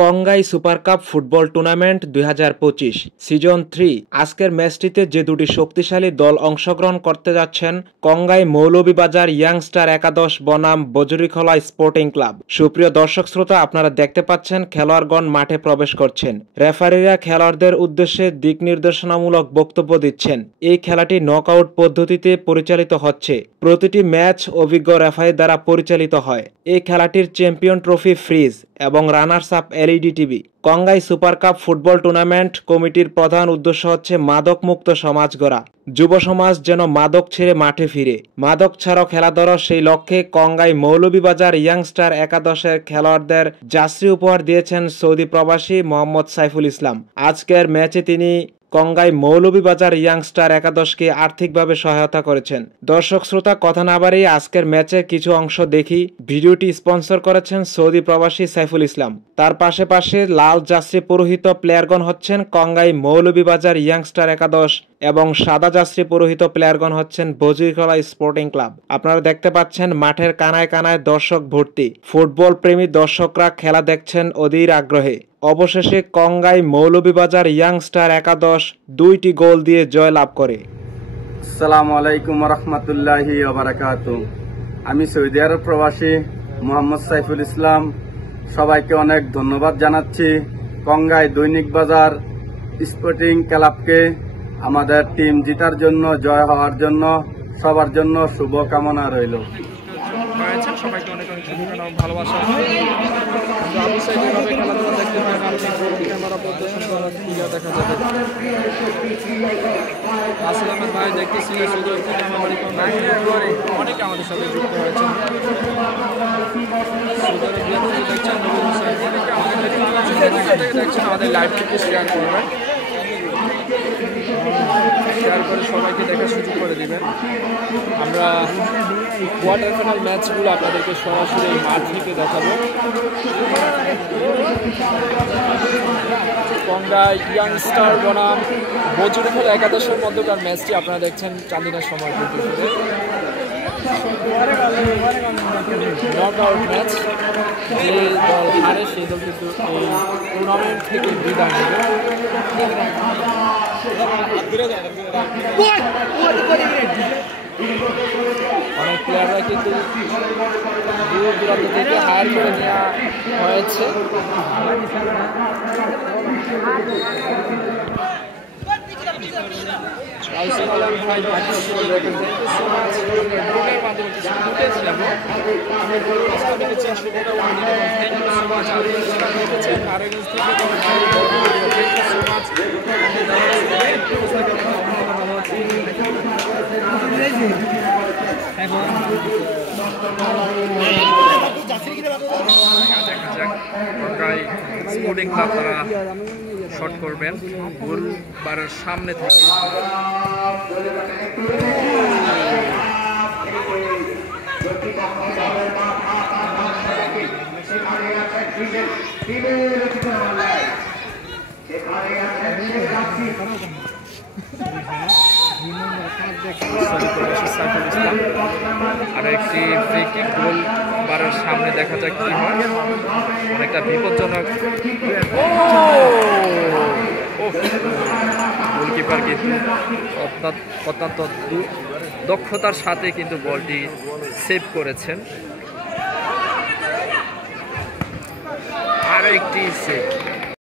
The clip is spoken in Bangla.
Kangai super cup football tournament ২০২৫ season ৩ আজকের ম্যাচটিতে যে দুটি শক্তিশালী দল অংশগ্রহণ করতে যাচ্ছেন কঙ্গাই মৌলভীবাজার ইয়াংস্টার একাদশ বনাম বজুরিখোলা স্পোর্টিং ক্লাব। সুপ্রিয় দর্শক শ্রোতা, আপনারা দেখতে পাচ্ছেন খেলোয়াড়গণ মাঠে প্রবেশ করছেন। রেফারিরা খেলোয়াড়দের উদ্দেশ্যে দিক নির্দেশনামূলক বক্তব্য দিচ্ছেন। এই খেলাটি নকআউট পদ্ধতিতে পরিচালিত হচ্ছে। প্রতিটি ম্যাচ অভিজ্ঞ রেফারি দ্বারা পরিচালিত হয়। এই খেলাটির চ্যাম্পিয়ন ট্রফি ফ্রিজ এবং runners up LED TV. Kangai super cup football tournament কমিটির প্রধান উদ্দেশ্য হচ্ছে মাদক মুক্ত সমাজ গড়া। যুব সমাজ যেন মাদক ছেড়ে মাঠে ফিরে, মাদক ছাড়াও খেলা ধরো, সেই লক্ষ্যে কঙ্গাই মৌলভীবাজার ইয়াংস্টার একাদশের খেলোয়াড়দের জার্সি উপহার দিয়েছেন সৌদি প্রবাসী মোহাম্মদ সাইফুল ইসলাম। আজকের ম্যাচে তিনি কঙ্গাই মৌলভীবাজার ইয়াংস্টার একাদশকে আর্থিকভাবে সহায়তা করেছেন। দর্শক শ্রোতা, কথা না বাড়িয়ে আজকের ম্যাচের কিছু অংশ দেখি। ভিডিওটি স্পন্সর করেছেন সৌদি প্রবাসী সাইফুল ইসলাম। তার পাশে লাল জার্সি পরিহিত প্লেয়ারগণ হচ্ছেন কঙ্গাই মৌলভীবাজার ইয়াংস্টার একাদশ এবং সাদা জার্সি পরিহিত প্লেয়ারগণ হচ্ছেন বজুরিখোলা স্পোর্টিং ক্লাব। আপনারা দেখতে পাচ্ছেন মাঠের কানায় কানায় দর্শক ভর্তি। ফুটবল প্রেমী দর্শকরা খেলা দেখছেন অধীর আগ্রহে। অবশেষে কঙ্গাই মৌলভীবাজার ইয়াংস্টার একাদশ 2টি গোল দিয়ে জয়লাভ করে। আসসালামু আলাইকুম ওয়া রাহমাতুল্লাহি ওয়া বারাকাতুহু। আমি সৌদি আরব প্রবাসী মোহাম্মদ সাইফুল ইসলাম। সবাইকে অনেক ধন্যবাদ জানাচ্ছি। কঙ্গাই দৈনিক বাজার স্পোর্টিং ক্লাবকে আমাদের টিম জিতার জন্য, জয় হওয়ার জন্য, সবার জন্য শুভ কামনা রইল। সবাইকে অনেক অনেক শুভকামনা, ভালোবাসা। আবু সাইদ এভাবে খেলাধুলা দেখতে পারেন, ক্যামেরা প্রদর্শন করার সুবিধা দেখা যাবে। আসল আহমেদ ভাই দেখতেছিলেন অনেকে আমাদের সাথে যুক্ত হয়েছেন। দেখছেন আমাদের লাইভটিকে শেয়ার করবেন, শেয়ার করে সবাইকে দেখার সুযোগ করে দিবেন। আমরা কোয়ার্টার ফাইনাল ম্যাচগুলো আপনাদেরকে সরাসরি মাঠ থেকে দেখাবো। কঙ্গাই ইয়াংস্টার বনাম বজুরিখোলা একাদশের মধ্যকার ম্যাচটি আপনারা দেখছেন চান্দিনার সময় পর্যন্ত। নকআউট ম্যাচ, যে দল হারে সেই দল কিন্তু এই টুর্নামেন্ট থেকে বিদায় নেবে। অনেক প্লেয়াররা কিন্তু দূর দূরান্ত থেকে হায়ার করে নেওয়া হয়েছে। স্পোর্টিং ক্লাব তারা শট করবেন গোল বারের সামনে থেকে। আর একটি ফ্রি কিক গোল বারের সামনে, দেখা যাক কি হয়। অনেকটা বিপজ্জনক। গোলকিপার কিন্তু অত্যন্ত দক্ষতার সাথে কিন্তু বলটি সেভ করেছেন। আর একটি সেভ।